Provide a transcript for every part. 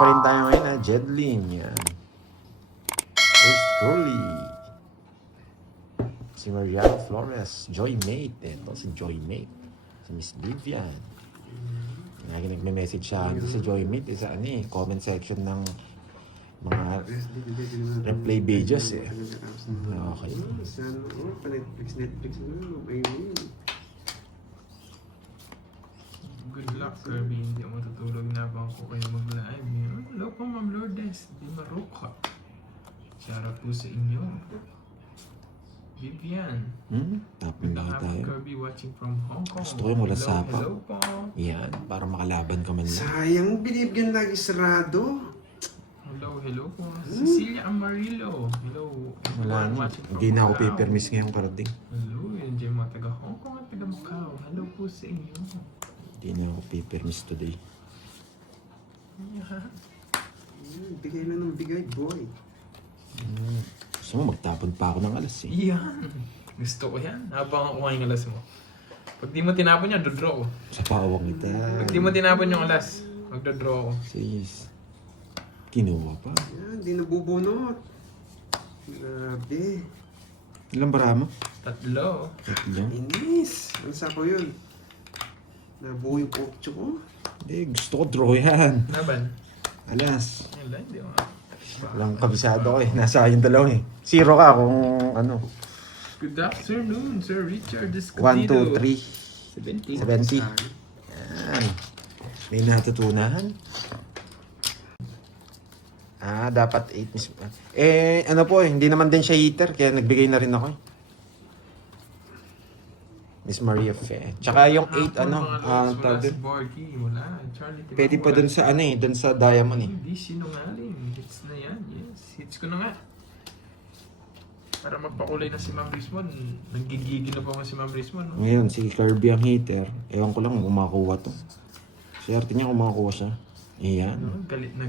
pa rin tayo ngayon na Jedlin. Yan. Yours truly. Si Mariana Flores. Joymate. Ito si Joymate. Si Miss Vivian. Lagi nagme-message siya sa Joymate. Sa comment section ng mga replay pages eh. Okay. Good luck, Kirby. Hindi ako matutulog na bang ko kayo mag-live. Hello po, Ma'am Lourdes. Di Maruka. Shoutout po sa inyo. Vivian. Tapin Good na luck, tayo. Kirby watching from Hong Kong. Gusto ko yung wala sapa. Hello po. Yan. Para makalaban ka man lang. Sayang, binibigyan lagi sarado. Hello po. Cecilia Amarillo. Hello. Wala Everyone na. watching from Hindi na ako Macau. paper-miss ngayong karating. Hello. Yan dyan mga taga Hong Kong at taga Macau. Hello po sa inyo. Hindi na ako paper-miss today. Yeah. Bigay na ng bigay, boy. Gusto mo magtapon pa ako ng alas eh. Yan. Gusto ko yan. Habang kumain ng alas mo. Pag di mo tinapon yan, dodraw ko. Sa pawang kita. Pag di mo tinapon yung alas, magdodraw ko. Sis. Kinuha pa. Yan, di nabubunot. Grabe. Ilang bara mo? Tatlo. Tatlo. Inis. Ang sako yun. Nabuo yung okcho ko. Hindi, gusto ko draw yan. Laban. Alas. Wala, hindi mo. Walang kabisado ko eh. Nasa yung dalawa eh. Zero ka kung ano. Good afternoon, Sir Richard 1, 2, 3. 3. 70. Yan. May natutunan. Dapat 8 mismo. Ano po hindi naman din siya heater. Kaya nagbigay na rin ako eh. Miss Maria Fe. Tsaka yung 8 Wala tawag si dun. Borky, wala. Charlie Timon, Pwede pa wala. dun sa dun sa diamond eh. Hindi sinungaling. Hits na yan. Yes, hits ko na nga. Para magpakulay na si Ma'am Rismon. Nagigigil na pa ako si Ma'am Rismon. No? Ngayon, si Kirby ang heater. Ewan ko lang kung kumakuha to. Swerte niya kumakuha siya. Iyan. No? Galit na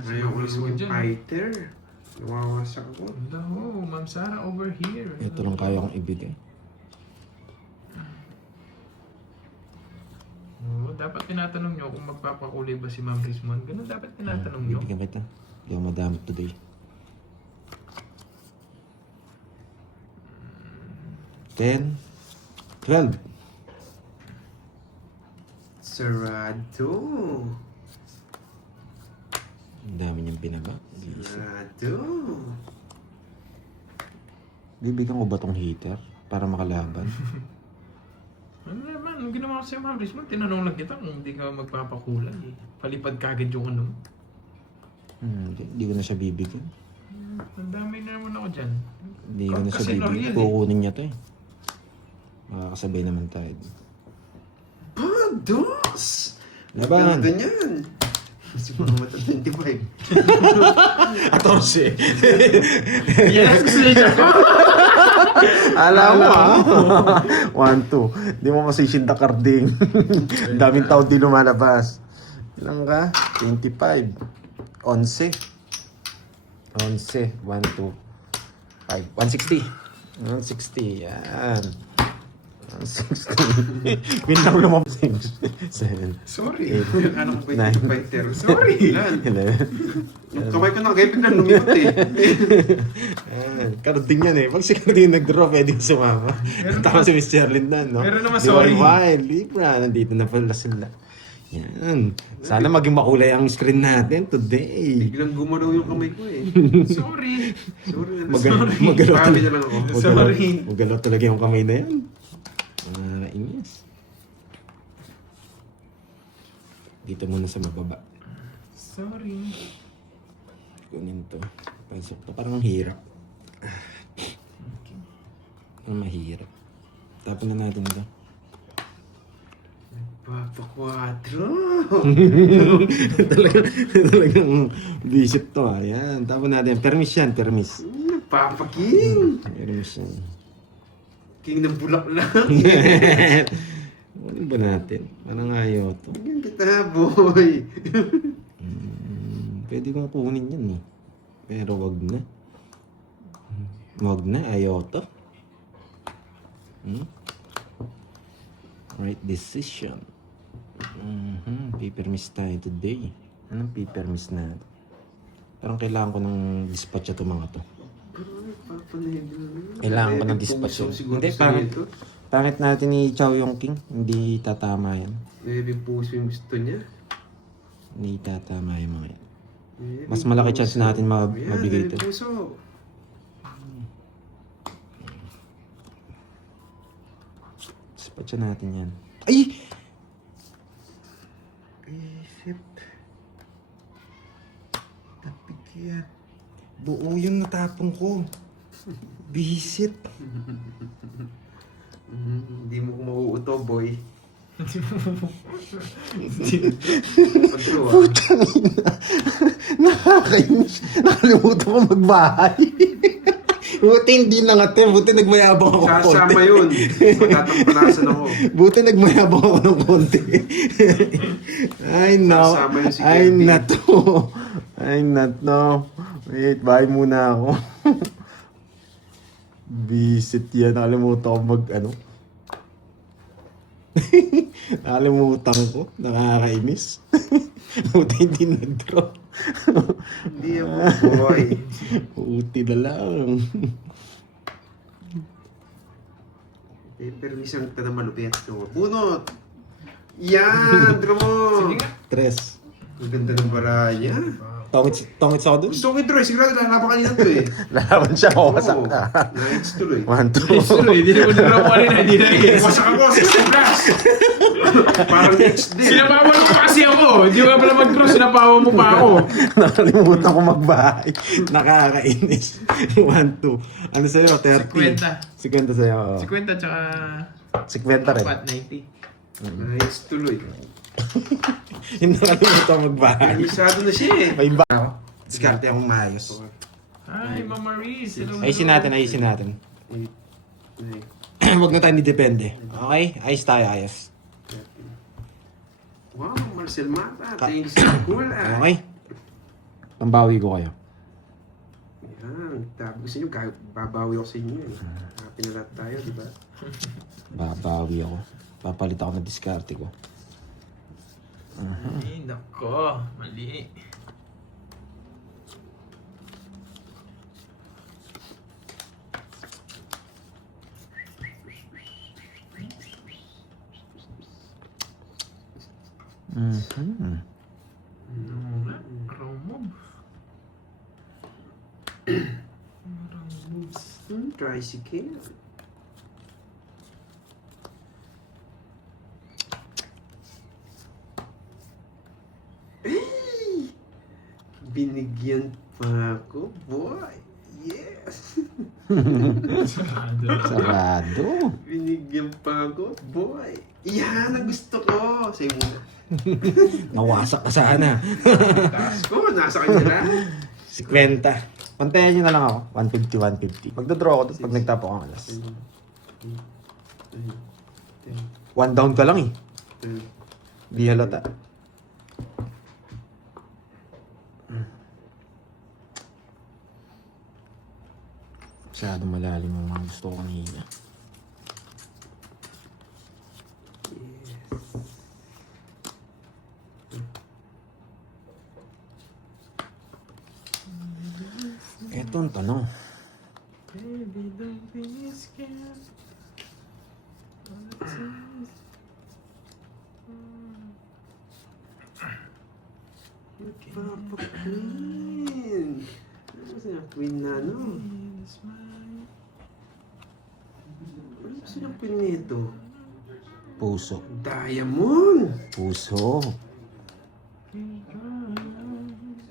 si Ayaw Ma'am ko Rismon naman dyan. fighter. Nawawasak ako. Hello, Ma'am Sarah over here. Ito lang kaya kong ibigay. Oo, dapat tinatanong nyo kung magpapakulay ba si Ma'am Rismon. Ganun dapat tinatanong nyo. Bibigyan kita. Hindi ako madamit today. Ten. 12. Sarado. Ang dami niyang binaba. Sarado. Bibigyan ko ba tong heater para makalaban? Ano naman, ang ginawa ko sa'yo, Ma'am Rismon, tinanong lang kita kung hindi ka magpapakulay. Palipad ka agad yung ano. Hindi ko na siya bibigyan. Ang dami na naman ako dyan. Hindi ko na siya Kasi bibigyan. Noriel eh. Kukunin niya to eh. Makakasabay naman tayo. Pados! Laban! Ganda niyan. Siguro mata 25. 14. Yes, gusto niya siya. Alam mo ah. 1, 2. Hindi mo masishinda karding. Ang daming tao di lumalabas. Ilang ka? 25. 11. 11. 1, 2. 5. 160. 160. Yan. 160. Bintang lumabas. 7. Sorry. 8. Ano ko ba Nine. yung fighter? Sorry. Lan. 11. Yung kamay ko na kaya biglang lumikot eh. Karding yan eh. Pag si Karding nag-draw, pwede yung sumama. Tama si Miss Sherlyn na, no? Meron naman Di sorry. Wild, Libra, nandito na pala sila. Yan. Sana maging makulay ang screen natin today. Biglang gumalaw yung kamay ko eh. Sorry. Sorry. Magalaw Kami na lang ako. Sorry. Magalaw talaga yung kamay na yan. Inis. Dito muna sa mababa. Sorry. Kunin to. Pasok to. Parang ang hirap. Parang mahirap. Tapon na natin to. Papa 4. Talagang visit to ah. Yan. Tapon natin. Permis yan. Permis. Papa King. Permis yan. King ng bulaklak. Kunin ba natin? Parang ayaw to. Bigyan kita, boy. Pwede kong kunin yan eh. Pero wag na. Wag na. Ayaw to. Right decision. Paper miss tayo today. Anong pipermis na? Parang kailangan ko ng dispatch ito mga to. Kailangan ko ng dispatch yun. Hindi, pangit natin ni Chow Yong King. Hindi tatama yan. Maybe puso yung gusto niya. Hindi tatama yung mga yan. Mas malaki chance natin mabigay ito. Puso. Dispatch natin yan. Ay! Isip. Tapik yan. Buo yung natapong ko. Bisit. Hindi mo mauuto, boy. Putang ina. Nakakainis. Nakalimutan ko magbahay. Buti hindi nangate. Buti nagmayabang ako konti. Sasama yun. Matatampalasan ako. Buti nagmayabang ako ng konti. Ay, no. Sasama yun si Ay, Kevin. nato. Ay, nato. Wait, bye muna ako. Visit yan. Nakalimutan ko nakalimutan ko. Nakakainis. Buti hindi nag-draw. Hindi ako, boy. Buti na lang. Permission ka na malupit. So, bunot! Yan! Draw mo! Sige nga. Tres. Ang ganda ng baraya. Tongits ako dun. Gusto ko yung draw. Sigurado lalaban kanina to eh. Lalaban siya. Wasak Oo. ka. Nice tuloy. 1, 2. Hindi ko na po kanina. Hindi na Wasak ako! 60 plus! Parang next din. Sinapawan mo kasi ako. Hindi ko pala mag-draw. Sinapawan mo pa ako. Nakalimutan ko magbahay. Nakakainis. 1, 2. Ano sa'yo? 30. 50 sa'yo. oo. 50 tsaka 50 rin. 490. Nice tuloy. Hindi nakalimutan ko magbahay. Inisado na siya eh. May ba ako? Diskarte akong maayos. Hi, Mama Riz. Hello. Ayusin natin. Huwag na tayo depende. Okay? Ayos tayo, ayos. Wow, Marcel Mata. Thanks sa kula. Okay? Pambawi ko kayo. Yan. Tabi ko sa inyo. Babawi ako sa inyo. Happy na lahat tayo, di ba? Babawi ako. Papalit ako ng diskarte ko. Ay, nako. Mali. Mhm. Wrong move. Wrong moves. Tricycle. Hey! Binigyan pa ako, boy. Yes! Sarado. Binigyan pa ako, boy. Yan ang gusto ko. Sa'yo muna. Nawasak ka sana. Taas ko, nasa kanya lang. 50. Pantayan nyo na lang ako. 150. Magdodraw ako doon pag nagtapo ang alas. 1 down ka lang eh. Di halata. Masyado malalim ang mga gusto ko kanina. Ito ang tanong. Baby, don't be scared. Papa Queen. Ano ba siya? Queen na ano? Ano ba siya Queen nito? Puso. Diamond! Puso.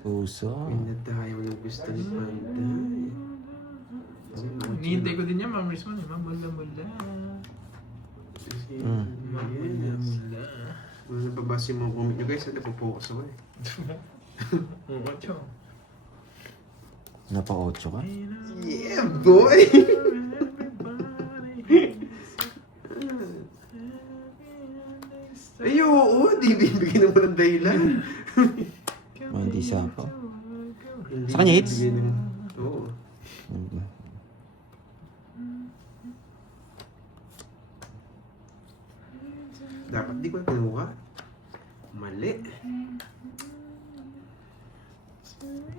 Puso. Queen na diamond ang gusto ni Panday. Hinihintay ko din yan, Ma'am Riz man. Mula-mula. Mula-mula. Ano nababasa yung mga comment nyo guys? Ano po-focus ako eh. Oo, Chow. Napa-8 ka? Yeah, boy! Ay, oo, di bibigyan naman ng dahilan. O, hindi sapa. Sa kanya hits? Oo. Dapat di ko kinuha. Mali.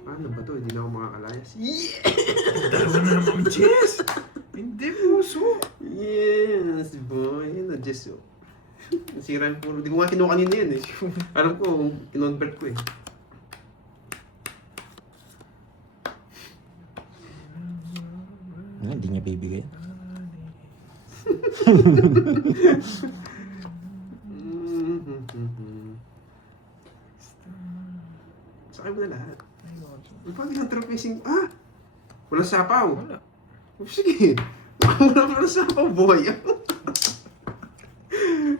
Paano ba to? Hindi na ako makakalayas. Yeah! Dalawa na naman, Jess! Hindi, puso! Yes, boy. Yan na, Jess. Oh. Nasira yung puro. Hindi ko nga kinuha kanina yan eh. Alam ko, kinonvert ko eh. Hindi niya bibigay. Sakay mo na lahat. Ang pagi ng trapezing. Ah! Walang sapaw. Wala. Oh, sige. Walang sapaw, boy.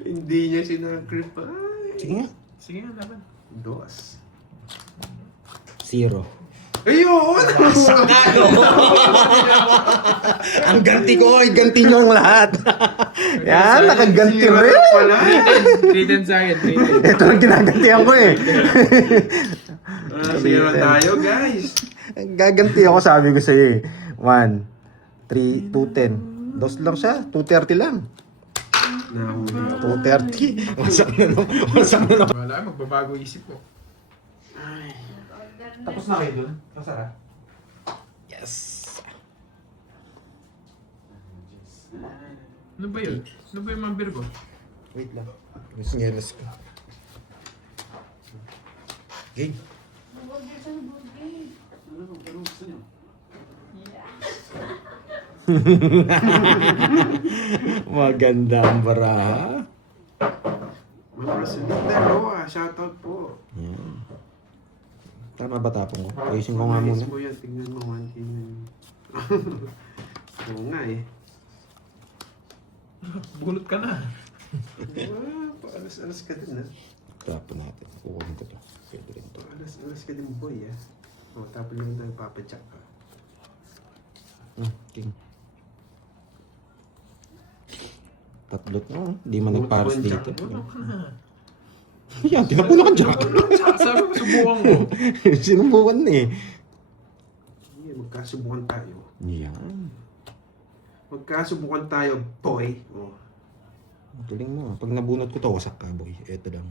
Hindi niya sinagrip. Ay. Sige nga. Sige nga, laban. Dos. 0. Ayun! Ang ganti ko, ganti niyo ang lahat. Yan, nakaganti rin. Pala. 3-10 sa akin, 3-10. Ito ang ginagantihan ko eh. Zero tayo, guys. Gaganti ako, sabi ko sa'yo eh. 1, 3, 2, 10. Dos lang siya, 230 lang. Nahuli ako. 230. Wasak na no. Wasak na no. Wala, magbabago isip ko. Tapos na kayo dun? Masarap? Yes. Ano ba yun? Ano ba yung mga Virgo? Wait lang. Gusto niya ko. Okay. Maganda ang baraha. Mga Marcelino, shoutout po. Yan. Tama ba tapong ko? Ayusin ko nga muna. Ayos mo yan, tignan mo, man. Tignan mo. Oo nga eh. Bunot ka na. Paalas-alas ka din ah. Tapon natin. Kukunin ko to. Pwede rin to. Paalas-alas ka din boy ah. O, tapos lang tayo papadyak ka. King. Tatlot na. Hindi man nagpares dito. Bunot ka na. Yan, tinapunan ka dyan. Sabi ko, subukan mo. Sinubukan na eh. Yeah, magkasubukan tayo. Yan. Magkasubukan tayo, boy. Oh. Galing mo. Pag nabunot ko to, wasak ka, boy. Ito lang.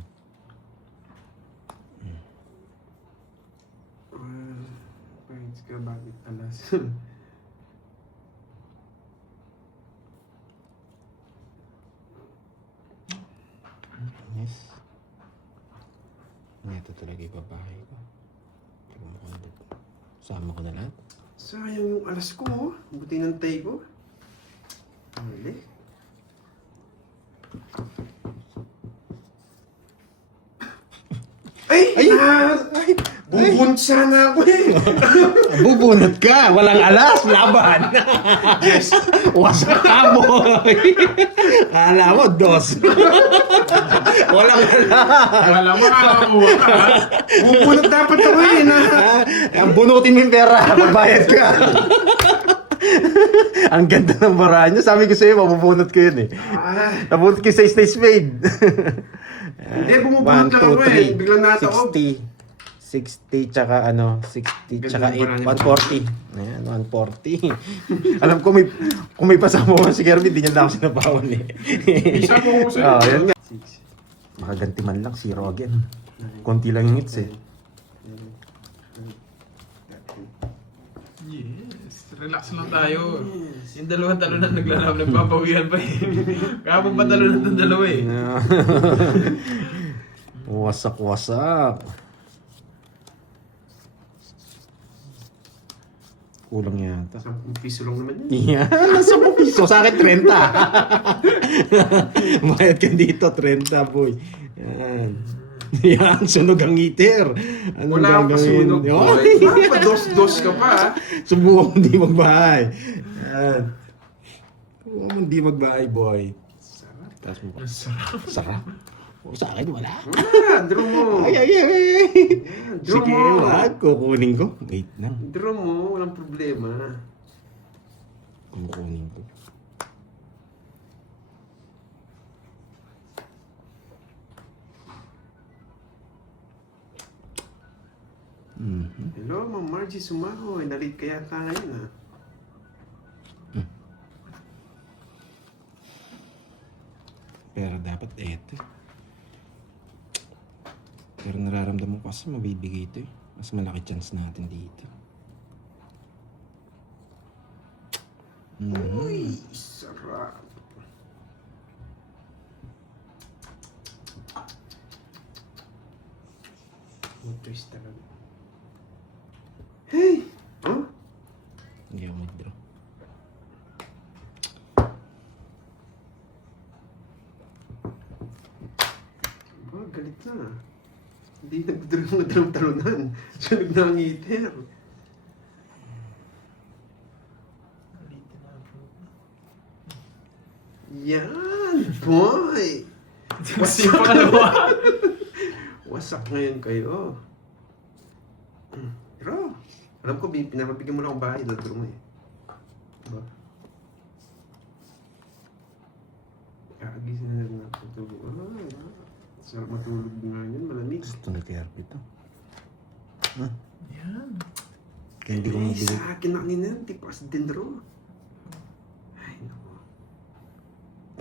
Pahits ka, bakit alas? Yes. Ito talaga ibabahay ko. Sama ko na lahat. Sayang yung alas ko, oh. Buti ng tay ko. Mali. Ay! Ay! Bubunsa na ako eh! Bubunot ka! Walang alas! Laban! Yes! Wasak ka, boy! Kala mo, dos! Walang alas! Wala mo, kakakuha ka. Bubunot dapat ako eh! Na. Ang bunutin mo yung pera, magbayad ka! Ang ganda ng barahan niya. Sabi ko sa'yo, mabubunot ko yun eh. Nabunot ko sa stage fade. Hindi, bumubunot lang ako eh. Biglang nasa ako. 60 tsaka ano, 60 Ganda tsaka ng paraan 8, 140. Ayan, 140. Alam ko kung may pasama mo si Kermit, di niya na ako sinabawan eh. Isa po ko sa'yo. Oh, yan nga. Makaganti man lang, 0 again. Konti lang yung hits eh. Yes. Relax lang tayo. Yung dalawang talo na naglalaban, nagpapawihan pa eh. Kapag pa talo na itong dalawa eh. Wasak-wasak. Kulang yata. 10 piso lang naman yun. Yan, 10 piso. Sa akin, 30. Bayad ka dito, 30, boy. Yan. Yan, sunog ang ngiter. Anong Wala akong gagawin? kasunog, Yo! boy. Pa dos-dos ka pa ah. Subukan mo hindi magbahay. Yan. Subukan mo hindi magbahay, boy. Sarap. Taas mo pa. Sarap. Sarap. O, sa akin, wala. Wala, draw mo. Ay, ay, ay, ay. Yan, draw Sige, mo. wag. Kukunin ko. Wait lang. Draw mo, walang problema. Kukunin ko. Hello, Ma'am Margie Sumaho. Nalit ka yata ngayon ah. Pero dapat eto. Pero nararamdaman ko kasi mabibigay ito eh. Mas malaki chance natin dito. Uy, sarap. Twist talaga. Hey! Huh? Hindi ako mag-draw. Ba, galit na. Hindi nagdraw yung dalawang talunan. Sunog na ang heater. Ulitin na po. Yan, boy! Kasi yung pangalawa. Wasak ngayon kayo. Pero, alam ko, pinapabigyan mo lang akong bahay, dadro mo eh. Diba? Kakagising na rin ako tulog. Sarap matulog nga yun, malamig. Gusto na kaya ito. Yan. Kaya hindi ko Ay, mabili. sa akin na kanina, tipas din draw. Ay, naku.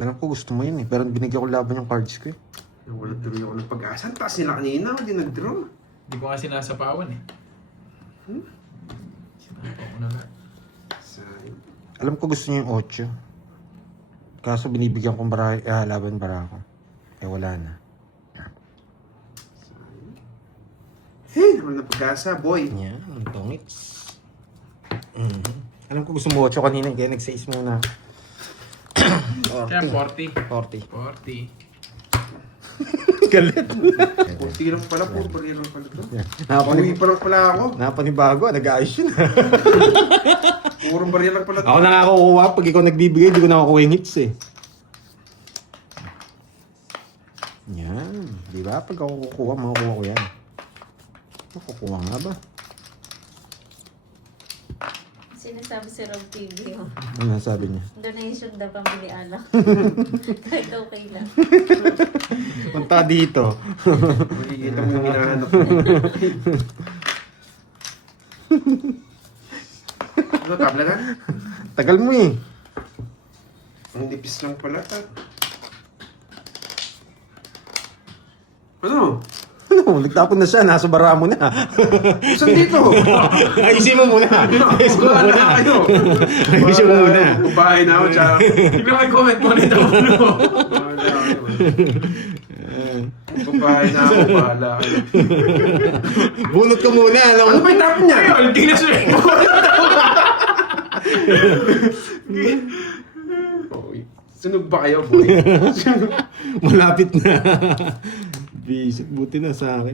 Alam ko gusto mo yun eh. Pero binigyan ko laban yung cards ko eh. Nawala tuloy ako ng pag-asa. Ang taas nila kanina, hindi nag-draw. Hindi ko nga sinasapawan eh. Sinapaw ko na lang. Sayang. Alam ko gusto niya yung 8. Kaso binibigyan kong laban para ako. Eh wala na. Sayang. Hey, nawala ng pag-asa, boy. Yan, ang tongits. Alam ko gusto mo 8 kanina, kaya nag-6 muna. Kaya 40. 40. 40. Galit. Puti lang pala, puro baril lang pala. Napanib Uwi pa lang pala ako. napanibago, nag-aayos yun. Puro baril lang pala. Ako nakakukuha, pag ikaw nagbibigay, hindi ko nakakuha yung hits eh. Yan, di ba? Pag ako kukuha, makukuha ko yan. Makukuha nga ba? Sinasabi si Rob TV, oh. Ano sabi niya? Donation daw pambili alak. Kahit okay lang. Punta dito. Makikita mo yung hinahanap mo. Ano, tabla na? Tagal mo eh. Ang nipis lang pala. Ano? Ano? Nagtapon na siya, nasa bara mo na. Saan dito? Ayusin mo muna. Ayusin mo Wala muna. na kayo. Ayusin mo muna. Bahay na ako, tsaka. Tignan mo yung comment mo ulit ako. Bahala kayo. Babae na ako, bahala kayo. Bunot ka muna. Alam Ano mo? ba yung tapon niya? Ayun, hindi na siya. Oy, sunog ba kayo, boy? Malapit na. Basic, buti na sa akin.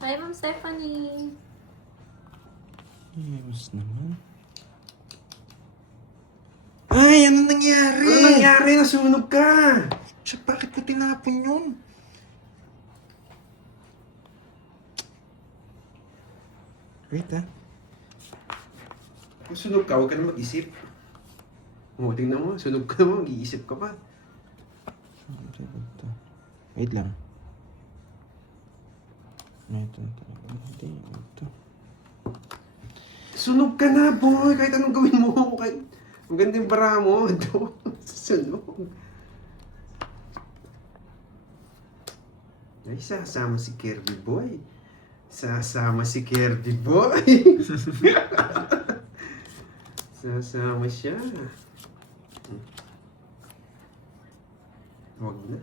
Hi, Ma'am Stephanie. Ayos naman. Ay, ano nangyari? Ano nangyari? Nasunog ka! Siya, bakit ko tinapon yun? Wait ah. Kung sunog ka, huwag ka na mag-isip. O, tingnan mo, sunog ka naman, mag-iisip ka pa. Wait lang. Ito talaga. Ito. Sunog ka na, boy! Kahit anong gawin mo, kahit ang ganda yung bara mo, ito, sunog. Ay, sasama si Kirby Boy. Sasama si Kirby Boy. Sasama siya. Huwag na.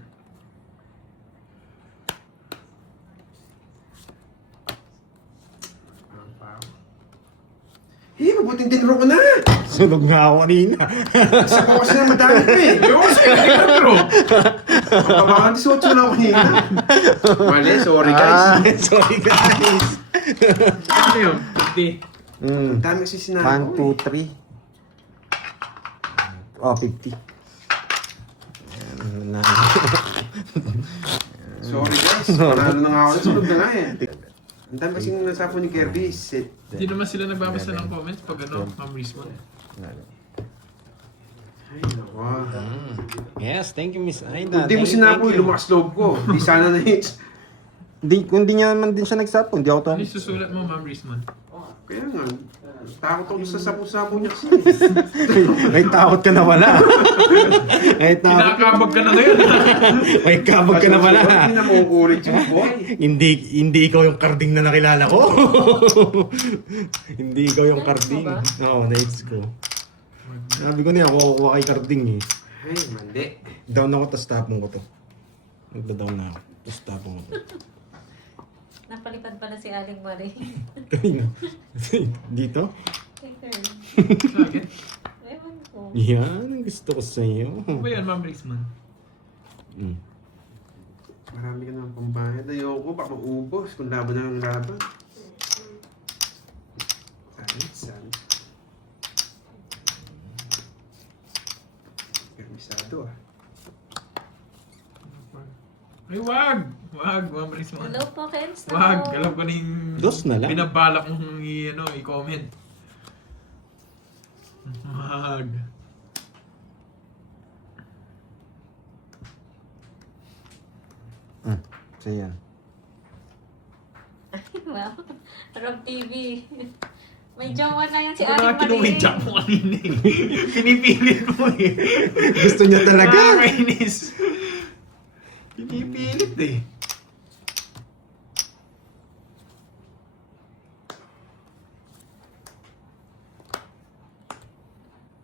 Mabuting tinuro ko na! Sunog nga ako kanina. Sa ko kasi na madami ko eh. Yung kasi nagkakaro. Pagkabakan 18 lang ako kanina. Mali, sorry guys. Sorry guys. Ano yun? 50. Ang dami kasi sinabi 1, ko 2, 3. Oh, 50. Ayan, na. Sorry guys, panalo na nga ako. Sunog na nga eh. Ang dami kasi nasapo ni Kirby. Set. Hindi naman sila nagbabasa ng comments pag ano, Ma'am Rismon. Ay, nawa. Yes, thank you Miss Aida. Hindi mo sinapo yung lumakas loob ko. Di sana na hits. Kung di niya naman din siya nagsapo, hindi ako to. Ano yung susulat mo, Ma'am Rismon? Kaya nga, takot ako sa sapo-sapo niya kasi. May takot ka na wala. May takot. Kinakabag ka na ngayon. May kabag ka na wala. Hindi na makukulit yung boy. Hindi ikaw yung karding na nakilala ko. Hindi ikaw yung karding. Oo, naits ko. Sabi ko na yan, ako kukuha kay karding eh. Ay, mali. Down ako, tapos tapong ko to. Nagda-down na ako, tapos tapong ko to. Napalipad pala si Aling Marie. Kanina. Dito? Bakit? Ewan ko. Yan, gusto ko sa'yo. Ano ba yan, Ma'am Risman? Mm. Marami ka naman pambayad. Ayoko, baka maubos kung laban na ng laban. Saan? Permisado ah. Ay, wag! Wag, Ma'am Risman. Hello po, Kensto. Wag, alam ko na yung Dos na lang. binabalak mong i-comment. Wag. Sa'yo yan. Wow. Rob TV. May jowa na yan si Ano na Aling kinuwidyak Marie. mo kanina eh. Pinipilit mo eh. Gusto niya talaga. Nakakainis. Pinipilit eh.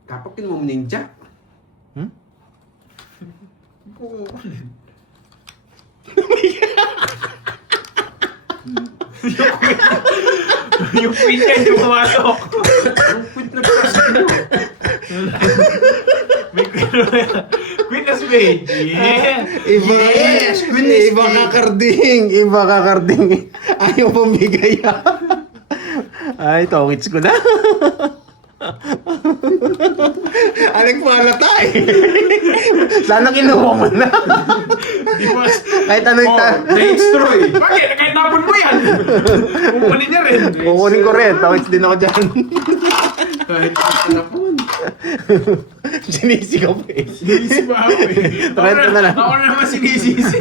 Dapat kinuha mo ninja. Hmm? Oo. Yung queen niya hindi pumasok. Anong quit na plastic mo? May queen na yan. Queen na spade. Yeah. Iba, Yes, goodness iba me. ka karding. Iba ka karding. Ayaw pamigay. Ay, tawits ko na. Aling palata eh. Sana kinuha mo na. Di ba? Kahit ano yung Destroy! Bakit? Kahit tapon mo yan. Kukunin niya rin. kukunin ko rin. Tawits din ako dyan. Kahit na po. Sinisigaw pa eh. Sinisisi ba ako eh. Kwento na lang. Ako na naman sinisisi.